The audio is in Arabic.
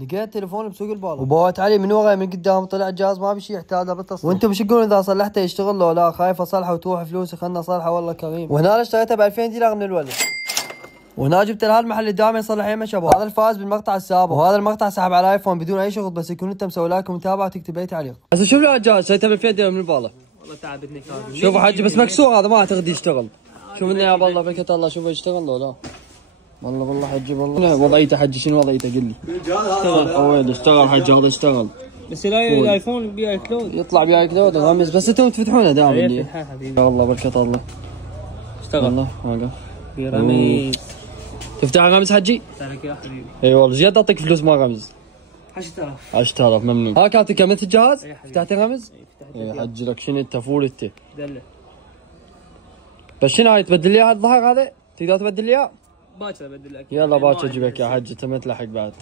لقيت تليفون بسوق البالة وبوت علي من ورا من قدام، طلع الجهاز ما بشي يحتاج له بالتصليح. وانتم بش تقولون اذا صلحته يشتغل لو لا؟ خايف اصلحه وتروح فلوسي، خلنا اصلحه والله كريم. وهنا انا اشتريته ب 2000 دينار من الولد. وهنا جبت لهذا المحل اللي دائما يصلح يمه شباب. هذا الفائز بالمقطع السابق، وهذا المقطع سحب على ايفون بدون اي شغل، بس يكون انت مسوي لايك ومتابعه وتكتب اي تعليق. هسه شوف له الجهاز شريته ب 2000 دينار من البالة. والله تعبتني كان. شوفوا حجي بس مكسور هذا، ما اعتقد يشتغل. شوف لنا يا بالله بركة الله، شوفه يشتغل لو لا؟ والله حجي والله وضعيته حجي شنو وضعيته قل لي. اشتغل اشتغل حجي هذا اشتغل. بس الايفون بيها كلود، يطلع بيها كلود غامز، بس انتم تفتحونه دائما. يفتحها حبيبي والله بركة الله. اشتغل والله واقف في رميز. تفتح غامز حجي؟ افتح يا حبيبي. اي والله جد اعطيك فلوس ما غامز. 10000 10000 ممنون. ها كانت كملت الجهاز؟ فتحت غامز؟ اي اي حجي لك شنو انت فول انت. دله بس شنو هاي تبدل لي هذا الظهر هذا؟ تقدر تبدل لي اياه؟ باكر ابدل لك. يلا باكر اجيبك يا حجي، انت ما تلحق بعد.